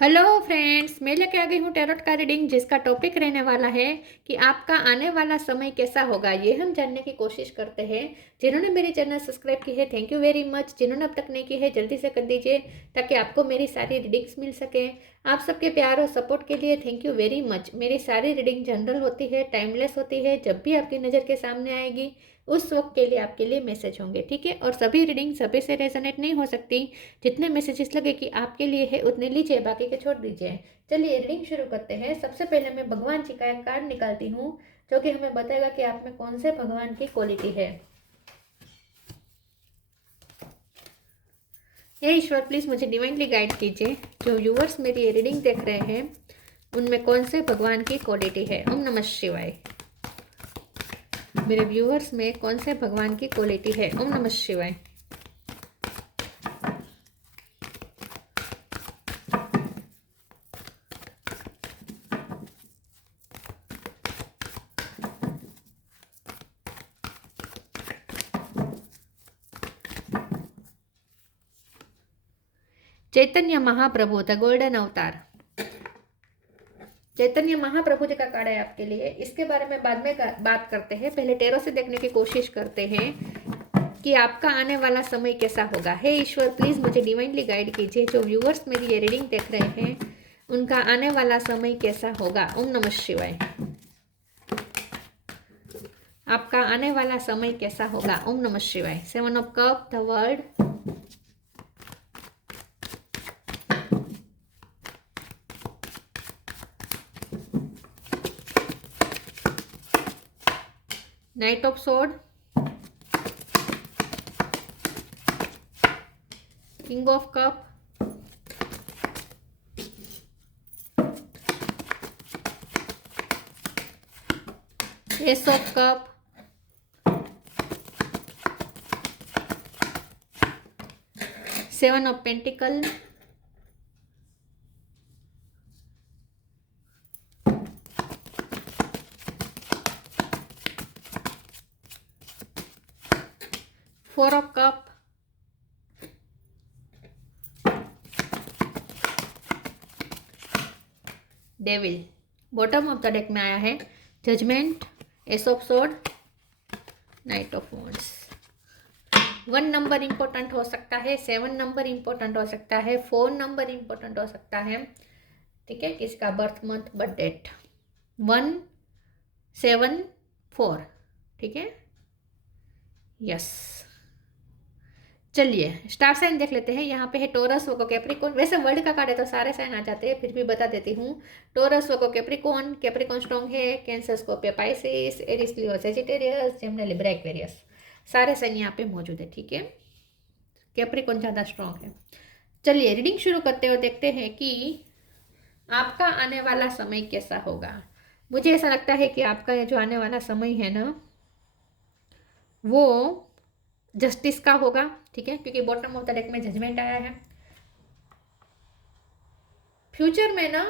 Hello friends, मैं लेके आ गई हूँ टैरोट का रीडिंग जिसका टॉपिक रहने वाला है कि आपका आने वाला समय कैसा होगा। ये हम जानने की कोशिश करते हैं। जिन्होंने मेरी चैनल सब्सक्राइब की है थैंक यू वेरी मच। जिन्होंने अब तक नहीं की है जल्दी से कर दीजिए ताकि आपको मेरी सारी रीडिंग्स मिल सके। आप सबके प्यार और सपोर्ट के लिए थैंक यू वेरी मच। मेरी सारी रीडिंग जनरल होती है, टाइमलेस होती है। जब भी आपकी नज़र के सामने आएगी उस वक्त के लिए आपके लिए मैसेज होंगे, ठीक है। और सभी रीडिंग सभी से रेजोनेट नहीं हो सकती। जितने मैसेजेस लगे कि आपके लिए है उतने लीजिए, बाकी के छोड़ दीजिए। चलिए रीडिंग शुरू करते हैं। सबसे पहले मैं भगवान जी का एक कार्ड निकालती हूँ जो कि हमें बताएगा कि आप में कौन से भगवान की क्वालिटी है। हे ईश्वर, प्लीज मुझे डिवाइनली गाइड कीजिए। जो व्यूअर्स मेरी ये रीडिंग देख रहे हैं उनमें कौन से भगवान की क्वालिटी है। ओम नमः शिवाय। मेरे व्यूअर्स में कौन से भगवान की क्वालिटी है। ओम नमः शिवाय। चैतन्य महाप्रभु द गोल्डन अवतार। चैतन्य महाप्रभु जी का कार्ड है आपके लिए। इसके बारे में बाद में बात करते हैं। पहले टेरो से देखने की कोशिश करते हैं कि आपका आने वाला समय कैसा होगा। हे ईश्वर, प्लीज मुझे डिवाइनली गाइड कीजिए। जो व्यूअर्स मेरी ये रीडिंग देख रहे हैं उनका आने वाला समय कैसा होगा। ओम नमः शिवाय। आपका आने वाला समय कैसा होगा। ओम नमः शिवाय। 7 of cup, the world, knight of sword, king of cup, ace of cup, seven of pentacle, four of cup, devil. Bottom of the deck में आया है judgement, ace of sword, knight of wands. 1 number important हो सकता है, 7 number important हो सकता है, 4 number important हो सकता है, ठीक है। किसका बर्थ मंथ बर्थ डेट 1 7 4, ठीक है। यस, चलिए स्टार साइन देख लेते हैं। यहाँ पे है टोरस, वोको, कैप्रिकॉन। वैसे वर्ल्ड का कार्ड है तो सारे साइन आ जाते हैं, फिर भी बता देती हूँ। Taurus, Virgo, Capricorn. Capricorn strong है। Cancer, Scorpio, Pisces, Aries, Leo, Sagittarius, Gemini, Libra, Aquarius. सारे साइन यहाँ पे मौजूद है, ठीक है। कैप्रिकॉन ज़्यादा स्ट्रॉन्ग है। चलिए रीडिंग शुरू करते हुए देखते हैं कि आपका आने वाला समय कैसा होगा। मुझे ऐसा लगता है कि आपका ये जो आने वाला समय है ना वो जस्टिस का होगा, ठीक है, क्योंकि बॉटम ऑफ द डेक में जजमेंट आया है। फ्यूचर में ना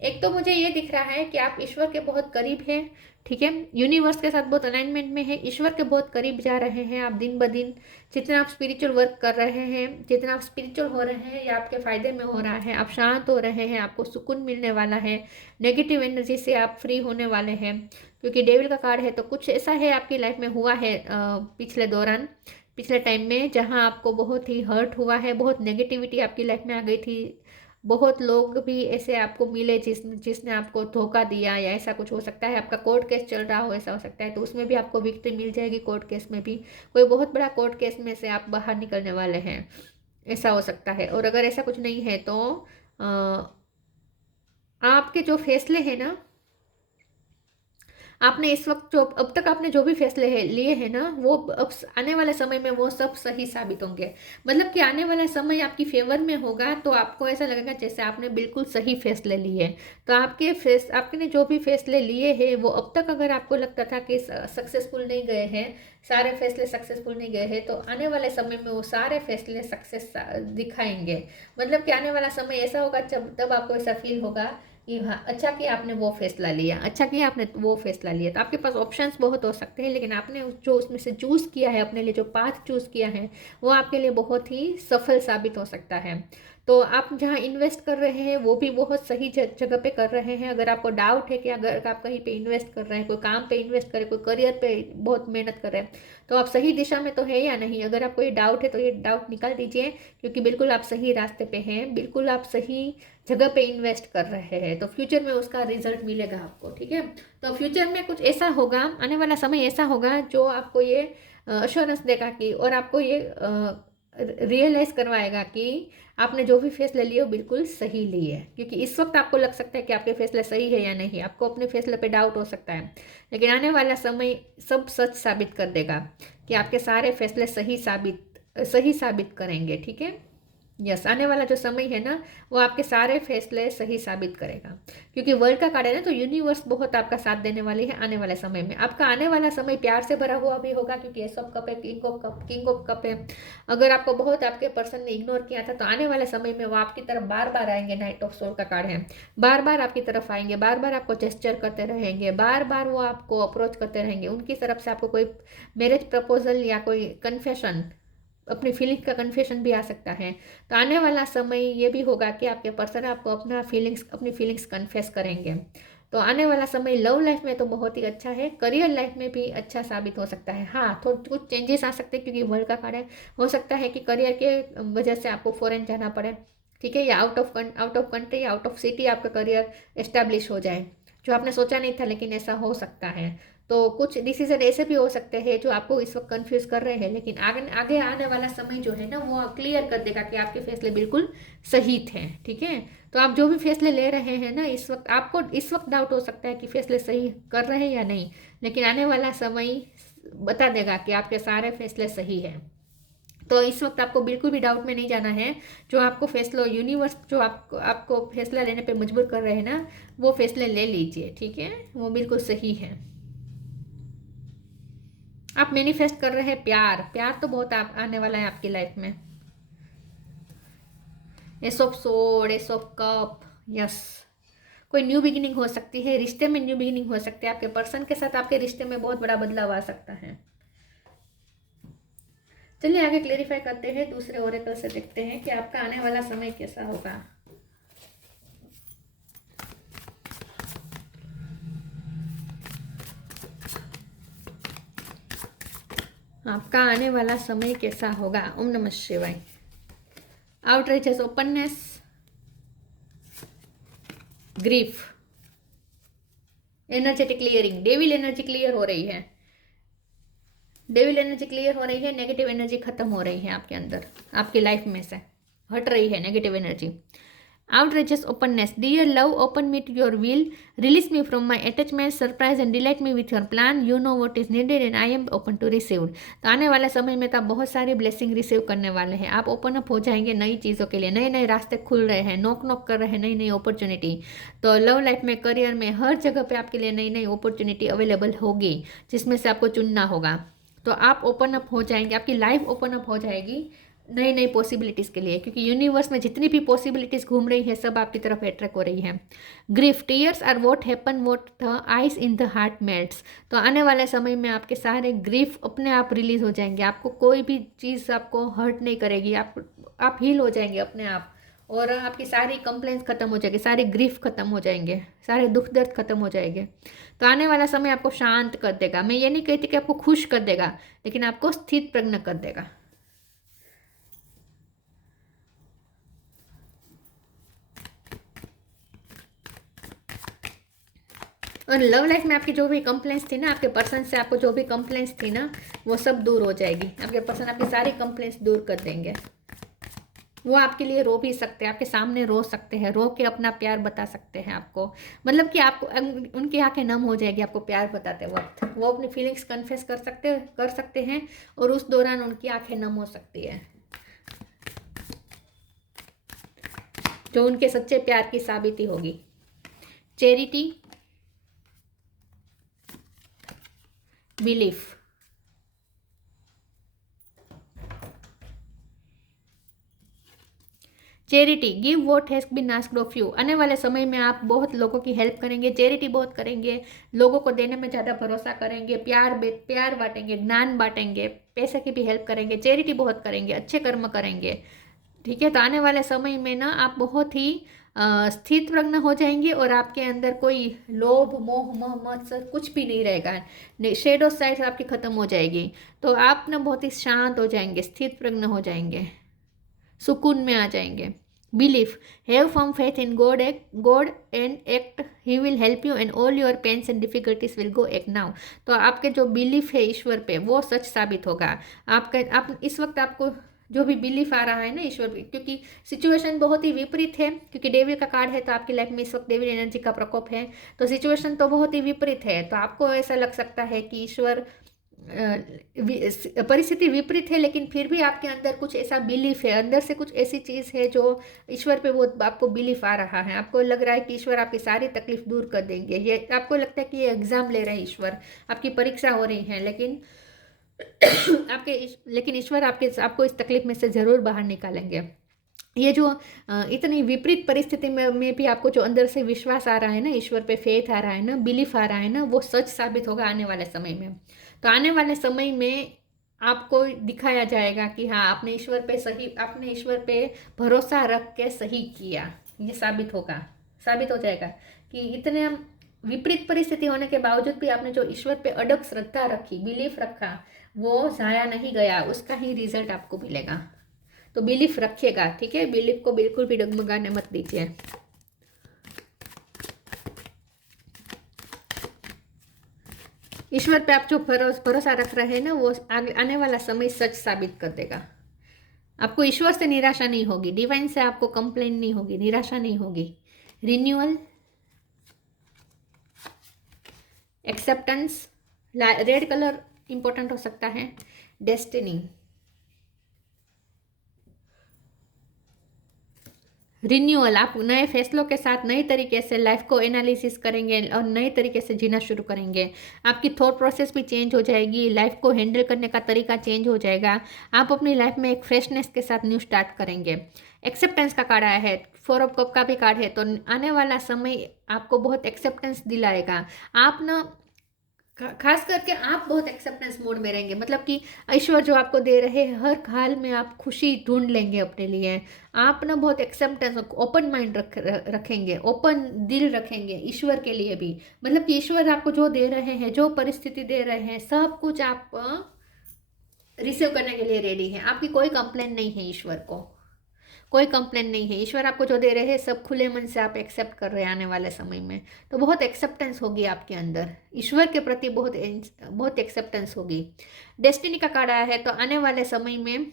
एक तो मुझे ये दिख रहा है कि आप ईश्वर के बहुत करीब हैं, ठीक है। यूनिवर्स के साथ बहुत अलाइनमेंट में है, ईश्वर के बहुत करीब जा रहे हैं आप दिन ब दिन। जितना आप स्पिरिचुअल वर्क कर रहे हैं, जितना आप स्पिरिचुअल हो रहे हैं, या आपके फायदे में हो रहा है। आप शांत हो रहे हैं, आपको सुकून मिलने वाला है, नेगेटिव एनर्जी से आप फ्री होने वाले हैं। क्योंकि डेविल का कार्ड है तो कुछ ऐसा है आपकी लाइफ में हुआ है पिछले दौरान, पिछले टाइम में, जहाँ आपको बहुत ही हर्ट हुआ है, बहुत नेगेटिविटी आपकी लाइफ में आ गई थी। बहुत लोग भी ऐसे आपको मिले जिसने आपको धोखा दिया, या ऐसा कुछ हो सकता है। आपका कोर्ट केस चल रहा हो, ऐसा हो सकता है, तो उसमें भी आपको विक्ट्री मिल जाएगी। कोर्ट केस में भी कोई बहुत बड़ा कोर्ट केस में से आप बाहर निकलने वाले हैं, ऐसा हो सकता है। और अगर ऐसा कुछ नहीं है तो आपके जो फैसले हैं ना, आपने इस वक्त जो अब तक आपने जो भी फैसले है लिए हैं ना, वो अब आने वाले समय में वो सब सही साबित होंगे। मतलब कि आने वाला समय आपकी फेवर में होगा, तो आपको ऐसा लगेगा जैसे आपने बिल्कुल सही फैसले लिए। तो आपने जो भी फैसले लिए हैं वो अब तक अगर आपको लगता था कि सक्सेसफुल नहीं गए हैं, सारे फैसले सक्सेसफुल नहीं गए हैं, तो आने वाले समय में वो सारे फैसले सक्सेस दिखाएंगे। मतलब कि आने वाला समय ऐसा होगा जब तब आपको ऐसा फील होगा कि हाँ, अच्छा किया आपने वो फैसला लिया, अच्छा किया आपने वो फैसला लिया। तो आपके पास ऑप्शंस बहुत हो सकते हैं, लेकिन आपने जो उसमें से चूज़ किया है, अपने लिए जो पाथ चूज़ किया है, वो आपके लिए बहुत ही सफल साबित हो सकता है। तो आप जहाँ इन्वेस्ट कर रहे हैं वो भी बहुत सही जगह पे कर रहे हैं। अगर आपको डाउट है कि अगर आप कहीं पे इन्वेस्ट कर रहे हैं, कोई काम पे इन्वेस्ट करें, कोई करियर पे बहुत मेहनत कर रहे हैं, तो आप सही दिशा में तो है या नहीं। अगर आपको ये डाउट है तो ये डाउट निकाल दीजिए, क्योंकि बिल्कुल आप सही रास्ते पे हैं, बिल्कुल आप सही जगह पे इन्वेस्ट कर रहे हैं, तो फ्यूचर में उसका रिजल्ट मिलेगा आपको। ठीक है, तो फ्यूचर में कुछ ऐसा होगा, आने वाला समय ऐसा होगा जो आपको ये अश्योरेंस देगा कि, और आपको ये रियलाइज करवाएगा कि आपने जो भी फैसले लिए वो बिल्कुल सही लिए। क्योंकि इस वक्त आपको लग सकता है कि आपके फैसले सही है या नहीं, आपको अपने फैसले पे डाउट हो सकता है, लेकिन आने वाला समय सब सच साबित कर देगा कि आपके सारे फैसले सही साबित करेंगे। ठीक है, यस, आने वाला जो समय है ना वो आपके सारे फैसले सही साबित करेगा, क्योंकि वर्ल्ड का कार्ड है ना, तो यूनिवर्स बहुत आपका साथ देने वाली है आने वाले समय में। आपका आने वाला समय प्यार से भरा हुआ भी होगा, क्योंकि एस ऑफ कप है, किंग ऑफ कप है। अगर आपको बहुत आपके पर्सन ने इग्नोर किया था, तो आने वाले समय में वो आपकी तरफ बार बार आएंगे। नाइट ऑफ सोल का कार्ड है, बार बार आपकी तरफ आएंगे, बार बार आपको जेस्चर करते रहेंगे, बार बार वो आपको अप्रोच करते रहेंगे। उनकी तरफ से आपको कोई मैरिज प्रपोजल या कोई कन्फेशन, अपनी फीलिंग्स का कन्फेशन भी आ सकता है। तो आने वाला समय ये भी होगा कि आपके पर्सन आपको अपनी फीलिंग्स कन्फेस करेंगे। तो आने वाला समय लव लाइफ में तो बहुत ही अच्छा है, करियर लाइफ में भी अच्छा साबित हो सकता है। हाँ, तो कुछ चेंजेस आ सकते हैं, क्योंकि वर्ल्ड का कार्ड है। हो सकता है कि करियर के वजह से आपको फॉरेन जाना पड़े, ठीक है, या out of country, out of city आपका करियर एस्टेब्लिश हो जाए, जो आपने सोचा नहीं था, लेकिन ऐसा हो सकता है। तो कुछ डिसीजन ऐसे भी हो सकते हैं जो आपको इस वक्त कंफ्यूज कर रहे हैं, लेकिन आगे आने वाला समय जो है ना वो क्लियर कर देगा कि आपके फैसले बिल्कुल सही थे। ठीक है, तो आप जो भी फैसले ले रहे हैं ना, इस वक्त आपको डाउट हो सकता है कि फैसले सही कर रहे हैं या नहीं, लेकिन आने वाला समय बता देगा कि आपके सारे फैसले सही हैं। तो इस वक्त आपको बिल्कुल भी डाउट में नहीं जाना है। जो आपको फैसला यूनिवर्स जो आपको फैसला लेने पे मजबूर कर रहे हैं ना, वो फैसले ले लीजिए। ठीक है, वो बिल्कुल सही है। आप मैनिफेस्ट कर रहे हैं प्यार तो बहुत आने वाला है आपकी लाइफ में। S of sword, S of cup, yes, कोई न्यू बिगिनिंग हो सकती है, रिश्ते में न्यू बिगिनिंग हो सकती है, आपके पर्सन के साथ आपके रिश्ते में बहुत बड़ा बदलाव आ सकता है। चलिए आगे क्लेरिफाई करते हैं, दूसरे ओरेकल से देखते हैं कि आपका आने वाला समय कैसा होगा। आपका आने वाला समय कैसा होगा। ओम नमः शिवाय। Outreaches, openness, grief, energetic clearing, devil energy clear हो रही है, डेविल एनर्जी क्लियर हो रही है, नेगेटिव एनर्जी खत्म हो रही है आपके अंदर, आपकी लाइफ में से हट रही है negative energy. Outrageous openness. Dear love, open me to your will. Release me from my attachment. Surprise and delight me with your plan. You know what is needed and I am open to receive. तो आने वाले समय में तो आप बहुत सारी blessing receive करने वाले हैं। आप ओपन अप हो जाएंगे नई चीज़ों के लिए, नए नए रास्ते खुल रहे हैं, नॉक कर रहे हैं नई नई अपॉर्चुनिटी। तो लव लाइफ में, करियर में, हर जगह पे आपके लिए नई नई अपॉर्चुनिटी अवेलेबल होगी, जिसमें से आपको चुनना होगा। तो आप ओपन अप हो जाएंगे, आपकी लाइफ ओपन अप हो जाएगी नई नई पॉसिबिलिटीज़ के लिए, क्योंकि यूनिवर्स में जितनी भी पॉसिबिलिटीज़ घूम रही है सब आपकी तरफ अट्रैक्ट हो रही है। Grief, tears are what happen what the ice in the heart melts. तो आने वाले समय में आपके सारे ग्रीफ अपने आप रिलीज हो जाएंगे, आपको कोई भी चीज़ आपको हर्ट नहीं करेगी, आप हील हो जाएंगे अपने आप, और आपकी सारी कंप्लेंट्स खत्म हो जाएगी, सारे ग्रीफ खत्म हो जाएंगे, सारे दुख दर्द खत्म हो जाएंगे। तो आने वाला समय आपको शांत कर देगा। मैं ये नहीं कहती कि आपको खुश कर देगा, लेकिन आपको स्थित प्रज्ञ कर देगा। और लव लाइफ में आपकी जो भी कंप्लेंट्स थी ना, आपके पर्सन से आपको जो भी कंप्लेंट्स थी ना, वो सब दूर हो जाएगी। आपके पर्सन आपकी सारी कंप्लेंट्स दूर कर देंगे। वो आपके लिए रो भी सकते हैं, आपके सामने रो सकते हैं, रो के अपना प्यार बता सकते हैं आपको, मतलब कि आपको उनकी आंखें नम हो जाएगी आपको प्यार बताते वक्त। वो अपनी फीलिंग्स कन्फेस कर सकते हैं, और उस दौरान उनकी आंखें नम हो सकती है, जो उनके सच्चे प्यार की साबिती होगी। Charity, belief, charity, give what has been asked of you. आने वाले समय में आप बहुत लोगों की हेल्प करेंगे, चैरिटी बहुत करेंगे, लोगों को देने में ज़्यादा भरोसा करेंगे, प्यार बांटेंगे, ज्ञान बांटेंगे, पैसे की भी हेल्प करेंगे, चैरिटी बहुत करेंगे, अच्छे कर्म करेंगे, ठीक है। तो आने वाले समय में ना आप बहुत ही स्थित प्रज्ञ हो जाएंगे और आपके अंदर कोई लोभ मोह मह मत्सर कुछ भी नहीं रहेगा। शेडो साइड आपकी खत्म हो जाएगी। तो आप ना बहुत ही शांत हो जाएंगे, स्थित प्रज्ञ हो जाएंगे, सुकून में आ जाएंगे। Belief, have firm faith in God, God and act, he will help you and all your pains and difficulties will go away now. तो आपके जो बिलीफ है ईश्वर पे वो सच साबित होगा। आप इस वक्त आपको जो भी बिलीफ आ रहा है ना ईश्वर पे, क्योंकि सिचुएशन बहुत ही विपरीत है, क्योंकि डेविल का कार्ड है तो आपकी लाइफ में इस वक्त डेविल एनर्जी का प्रकोप है। तो सिचुएशन तो बहुत ही विपरीत है। तो आपको ऐसा लग सकता है कि ईश्वर परिस्थिति विपरीत है, लेकिन फिर भी आपके अंदर कुछ ऐसा बिलीफ है, अंदर से कुछ ऐसी चीज़ है जो ईश्वर पे वो आपको बिलीफ आ रहा है। आपको लग रहा है कि ईश्वर आपकी सारी तकलीफ दूर कर देंगे। ये आपको लगता है कि ये एग्जाम ले रहे हैं ईश्वर, आपकी परीक्षा हो रही है, लेकिन लेकिन ईश्वर आपको इस तकलीफ में से ज़रूर बाहर निकालेंगे। ये जो इतनी विपरीत परिस्थिति में भी आपको जो अंदर से विश्वास आ रहा है ना, ईश्वर पे फेथ आ रहा है ना, बिलीफ आ रहा है ना, वो सच साबित होगा आने वाले समय में। तो आने वाले समय में आपको दिखाया जाएगा कि हाँ, आपने ईश्वर पे भरोसा रख के सही किया। ये साबित होगा, साबित हो जाएगा कि इतने विपरीत परिस्थिति होने के बावजूद भी आपने जो ईश्वर पे अडग श्रद्धा रखी, बिलीफ रखा, वो जाया नहीं गया, उसका ही रिजल्ट आपको मिलेगा। तो बिलीफ रखिएगा, ठीक है। बिलीफ को बिल्कुल भी डगमगाने मत दीजिए। ईश्वर पे आप जो भरोसा रख रहे हैं ना, वो आने वाला समय सच साबित कर देगा। आपको ईश्वर से निराशा नहीं होगी, डिवाइन से आपको कंप्लेन नहीं होगी, निराशा नहीं होगी। Renewal, acceptance, red colour important हो सकता है। डेस्टिनी, रिन्यूअल, आप नए फैसलों के साथ नए तरीके से लाइफ को एनालिसिस करेंगे और नए तरीके से जीना शुरू करेंगे। आपकी थॉट प्रोसेस भी चेंज हो जाएगी, लाइफ को हैंडल करने का तरीका चेंज हो जाएगा। आप अपनी लाइफ में एक फ्रेशनेस के साथ न्यू स्टार्ट करेंगे। एक्सेप्टेंस का कार्ड आया है, 4 ऑफ कप का भी कार्ड है। तो आने वाला समय आपको बहुत एक्सेप्टेंस दिलाएगा। आप ना खास करके आप बहुत एक्सेप्टेंस मोड में रहेंगे, मतलब कि ईश्वर जो आपको दे रहे हैं हर हाल में आप खुशी ढूंढ लेंगे अपने लिए। आप ना बहुत एक्सेप्टेंस, ओपन माइंड रखेंगे, ओपन दिल रखेंगे ईश्वर के लिए भी। मतलब कि ईश्वर आपको जो दे रहे हैं, जो परिस्थिति दे रहे हैं, सब कुछ आप रिसीव करने के लिए रेडी हैं। आपकी कोई कंप्लेन नहीं है ईश्वर को, कोई कंप्लेन नहीं है। ईश्वर आपको जो दे रहे हैं सब खुले मन से आप एक्सेप्ट कर रहे हैं आने वाले समय में। तो बहुत एक्सेप्टेंस होगी आपके अंदर, ईश्वर के प्रति बहुत बहुत एक्सेप्टेंस होगी। डेस्टिनी का कार्ड आया है, तो आने वाले समय में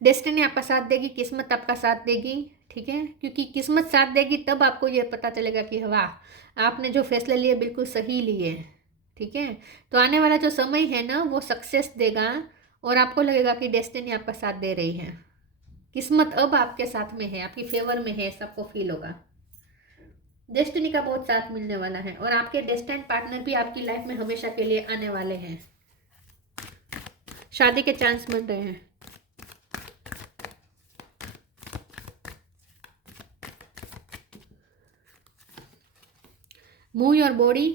डेस्टिनी आपका साथ देगी, किस्मत आपका साथ देगी, ठीक है। क्योंकि किस्मत साथ देगी तब आपको ये पता चलेगा कि वाह, आपने जो फैसले लिए बिल्कुल सही लिए, ठीक है। तो आने वाला जो समय है ना, वो सक्सेस देगा और आपको लगेगा कि डेस्टिनी आपका साथ दे रही है। किस्मत अब आपके साथ में है, आपकी फेवर में है, सबको फील होगा। डेस्टिनी का बहुत साथ मिलने वाला है और आपके डेस्टिन्ड पार्टनर भी आपकी लाइफ में हमेशा के लिए आने वाले हैं। शादी के चांस बन रहे हैं। Move your body,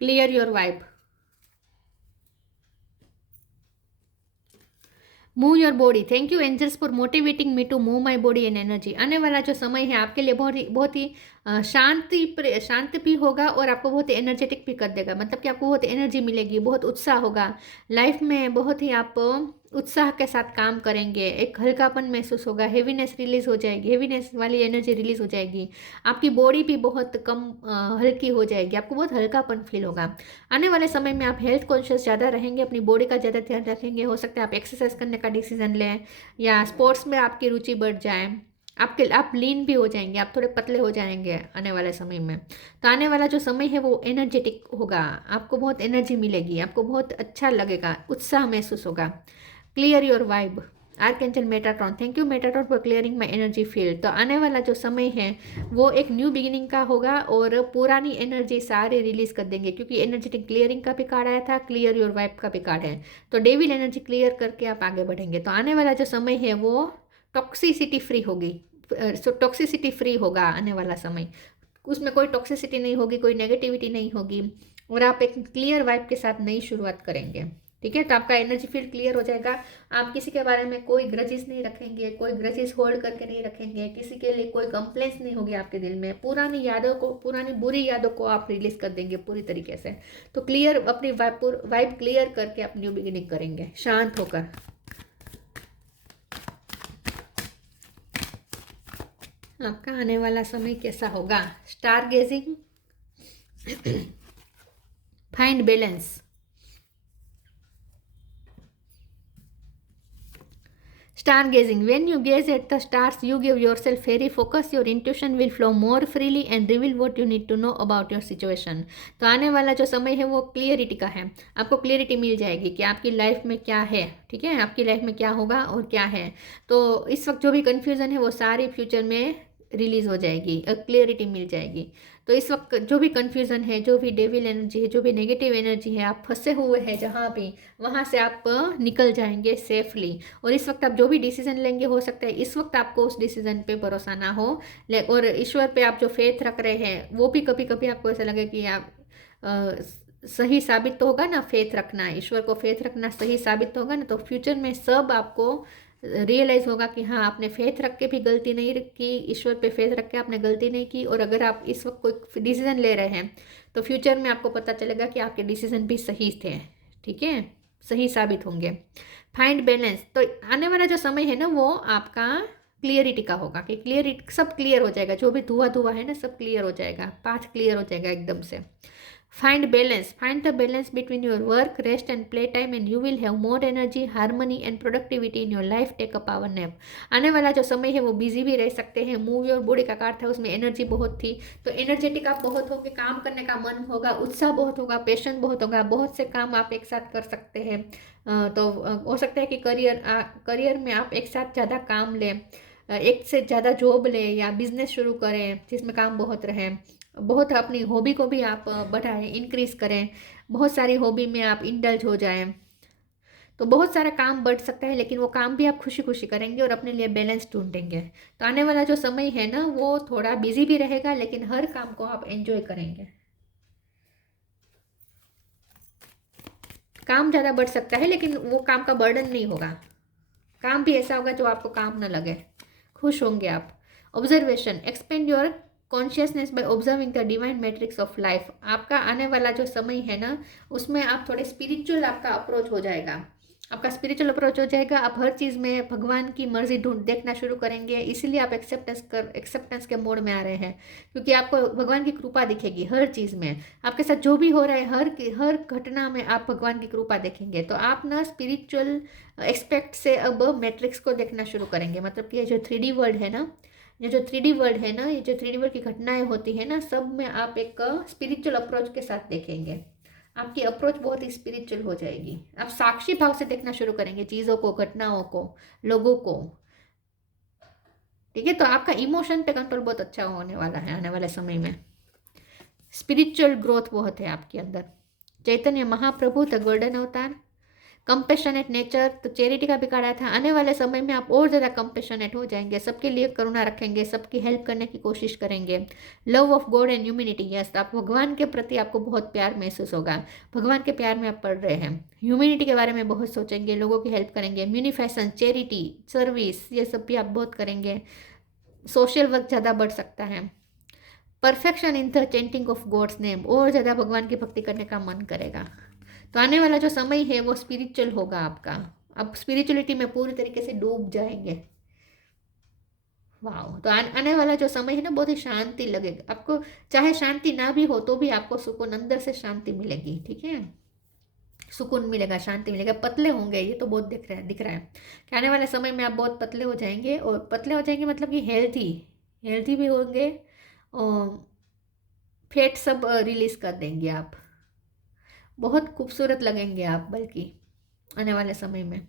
clear your vibe, move your body. Thank you angels for motivating me to move my body and energy. आने वाला जो समय है आपके लिए बहुत ही शांत भी होगा और आपको बहुत एनर्जेटिक भी कर देगा। मतलब कि आपको बहुत एनर्जी मिलेगी, बहुत उत्साह होगा लाइफ में, बहुत ही आप उत्साह के साथ काम करेंगे। एक हल्कापन महसूस होगा, हेवीनेस रिलीज हो जाएगी, हेवीनेस वाली एनर्जी रिलीज हो जाएगी। आपकी बॉडी भी बहुत कम हल्की हो जाएगी, आपको बहुत हल्कापन फील होगा। आने वाले समय में आप हेल्थ कॉन्शियस ज़्यादा रहेंगे, अपनी बॉडी का ज़्यादा ध्यान रखेंगे। हो सकता है आप एक्सरसाइज करने का डिसीजन लें या स्पोर्ट्स में आपकी रुचि बढ़ जाए। आप लीन भी हो जाएंगे, आप थोड़े पतले हो जाएंगे आने वाले समय में। तो आने वाला जो समय है वो एनर्जेटिक होगा, आपको बहुत एनर्जी मिलेगी, आपको बहुत अच्छा लगेगा, उत्साह महसूस होगा। Clear your vibe, archangel Metatron. Thank you Metatron for clearing my energy field. तो आने वाला जो समय है वो एक न्यू बिगिनिंग का होगा और पुरानी एनर्जी सारे रिलीज कर देंगे, क्योंकि एनर्जेटिक क्लियरिंग का भी कार्ड आया था, क्लियर योर वाइब का भी कार्ड है। तो डेविल एनर्जी क्लियर करके आप आगे बढ़ेंगे। तो आने वाला जो समय है वो टॉक्सिसिटी फ्री होगी, टॉक्सिसिटी फ्री होगा आने वाला समय। उसमें कोई टॉक्सिसिटी नहीं होगी, कोई नेगेटिविटी नहीं होगी और आप एक क्लियर वाइब के साथ नई शुरुआत करेंगे। ठीक है। तो आपका एनर्जी फील्ड क्लियर हो जाएगा। आप किसी के बारे में कोई ग्रजेस नहीं रखेंगे, कोई ग्रजेस होल्ड करके नहीं रखेंगे, किसी के लिए कोई कंप्लेंट्स नहीं होगी आपके दिल में। पुरानी यादों को, पुरानी बुरी यादों को आप रिलीज कर देंगे पूरी तरीके से। तो क्लियर अपनी वाइब क्लियर करके आप न्यू बिगिनिंग करेंगे शांत होकर। आपका आने वाला समय कैसा होगा? Star gazing, find balance, stargazing. When you gaze at the stars, you give yourself very focus. Your intuition will flow more freely and reveal what you need to know about your situation. तो आने वाला जो समय है वो clarity का है। आपको क्लियरिटी मिल जाएगी कि आपकी लाइफ में क्या है, ठीक है, आपकी लाइफ में क्या होगा और क्या है। तो इस वक्त जो भी कन्फ्यूज़न है वो सारी फ्यूचर में रिलीज हो जाएगी, क्लियरिटी मिल जाएगी। तो इस वक्त जो भी कन्फ्यूज़न है, जो भी डेविल एनर्जी है, जो भी नेगेटिव एनर्जी है, आप फंसे हुए हैं जहाँ भी, वहाँ से आप निकल जाएंगे सेफली। और इस वक्त आप जो भी डिसीजन लेंगे, हो सकता है इस वक्त आपको उस डिसीजन पे भरोसा ना हो, और ईश्वर पे आप जो फेथ रख रहे हैं वो भी कभी कभी आपको ऐसा लगे कि आप सही साबित तो होगा ना। फेथ रखना, ईश्वर को फेथ रखना सही साबित तो होगा ना। तो फ्यूचर में सब आपको रियलाइज़ होगा कि हाँ, आपने फेथ रख के भी गलती नहीं की, ईश्वर पे फेथ रख के आपने गलती नहीं की। और अगर आप इस वक्त कोई डिसीजन ले रहे हैं तो फ्यूचर में आपको पता चलेगा कि आपके डिसीजन भी सही थे, ठीक है, सही साबित होंगे। फाइंड बैलेंस, तो आने वाला जो समय है ना वो आपका क्लियरिटी का होगा कि क्लियरिटी, सब क्लियर हो जाएगा, जो भी धुआं धुआं है ना सब क्लियर हो जाएगा, पाथ क्लियर हो जाएगा एकदम से। Find balance. Find the balance between your work, rest and play time and you will have more energy, harmony and productivity in your life. Take a power nap. आने वाला जो समय है वो बिजी भी रह सकते हैं। मूव योर बॉडी का कार्ड था, उसमें एनर्जी बहुत थी, तो एनर्जेटिक आप बहुत होंगे, काम करने का मन होगा, उत्साह बहुत होगा, पैशन बहुत होगा, बहुत से काम आप एक साथ कर सकते हैं। तो हो सकता है कि करियर में आप एक साथ ज़्यादा काम लें, एक से ज़्यादा जॉब लें या बिजनेस शुरू करें जिसमें काम बहुत रहे। बहुत अपनी हॉबी को भी आप बढ़ाएं, इंक्रीज करें, बहुत सारी हॉबी में आप इंडल्ज हो जाएं। तो बहुत सारा काम बढ़ सकता है, लेकिन वो काम भी आप खुशी खुशी करेंगे और अपने लिए बैलेंस ढूंढेंगे। तो आने वाला जो समय है ना वो थोड़ा बिजी भी रहेगा, लेकिन हर काम को आप एंजॉय करेंगे। काम ज़्यादा बढ़ सकता है लेकिन वो काम का बर्डन नहीं होगा, काम भी ऐसा होगा जो आपको काम ना लगे, खुश होंगे आप। Observation, expand your consciousness by observing the divine matrix of life. आपका आने वाला जो समय है ना उसमें आप थोड़े स्पिरिचुअल, आपका अप्रोच हो जाएगा, आपका स्पिरिचुअल अप्रोच हो जाएगा। आप हर चीज़ में भगवान की मर्जी ढूंढ देखना शुरू करेंगे, इसीलिए आप एक्सेप्टेंस के मोड में आ रहे हैं, क्योंकि आपको भगवान की कृपा दिखेगी हर चीज़ में। आपके साथ जो भी हो रहा है हर घटना में आप भगवान की कृपा देखेंगे। तो आप ना स्पिरिचुअल एक्सपेक्ट से अब मैट्रिक्स को देखना शुरू करेंगे। मतलब कि ये जो 3D वर्ल्ड है ना, ये जो 3D वर्ल्ड है ना, ये जो 3D वर्ल्ड की घटनाएं होती है ना, सब में आप एक स्पिरिचुअल अप्रोच के साथ देखेंगे। आपकी अप्रोच बहुत ही स्पिरिचुअल हो जाएगी, आप साक्षी भाव से देखना शुरू करेंगे चीज़ों को, घटनाओं को, लोगों को, ठीक है। तो आपका इमोशन पे कंट्रोल बहुत अच्छा होने वाला है आने वाले समय में। स्पिरिचुअल ग्रोथ बहुत है आपके अंदर। चैतन्य महाप्रभु द गोल्डन अवतार, कंपेशनेट नेचर, तो चैरिटी का भी कार्ड था। आने वाले समय में आप और ज़्यादा कंपेशनेट हो जाएंगे, सबके लिए करुणा रखेंगे, सबकी हेल्प करने की कोशिश करेंगे। Love of God and humanity, yes, आप भगवान के प्रति आपको बहुत प्यार महसूस होगा, भगवान के प्यार में आप पढ़ रहे हैं। ह्यूमैनिटी के बारे में बहुत सोचेंगे, लोगों की हेल्प करेंगे। म्यूनिफिकेशन, चैरिटी, सर्विस, ये सब भी आप बहुत करेंगे। सोशल वर्क ज़्यादा बढ़ सकता है। Perfection in the chanting of God's name, और ज़्यादा भगवान की भक्ति करने का मन करेगा। तो आने वाला जो समय है वो स्पिरिचुअल होगा आपका, आप स्पिरिचुअलिटी में पूरी तरीके से डूब जाएंगे। वाह, तो आने वाला जो समय है ना बहुत ही शांति लगेगा आपको, चाहे शांति ना भी हो तो भी आपको सुकून, अंदर से शांति मिलेगी, ठीक है, सुकून मिलेगा, शांति मिलेगा। पतले होंगे, ये तो बहुत दिख रहा है कि आने वाले समय में आप बहुत पतले हो जाएंगे। और पतले हो जाएंगे मतलब कि हेल्थी भी होंगे, और फैट सब रिलीज कर देंगे आप, बहुत खूबसूरत लगेंगे आप बल्कि आने वाले समय में।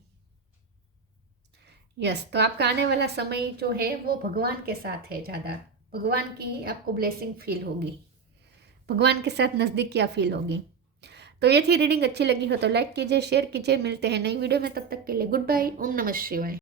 यस, तो आपका आने वाला समय जो है वो भगवान के साथ है, ज़्यादा भगवान की आपको ब्लेसिंग फील होगी, भगवान के साथ नज़दीकियाँ फील होगी। तो ये थी रीडिंग, अच्छी लगी हो तो लाइक कीजिए, शेयर कीजिए। मिलते हैं नई वीडियो में, तब तक के लिए गुड बाय, ओम नमः शिवाय।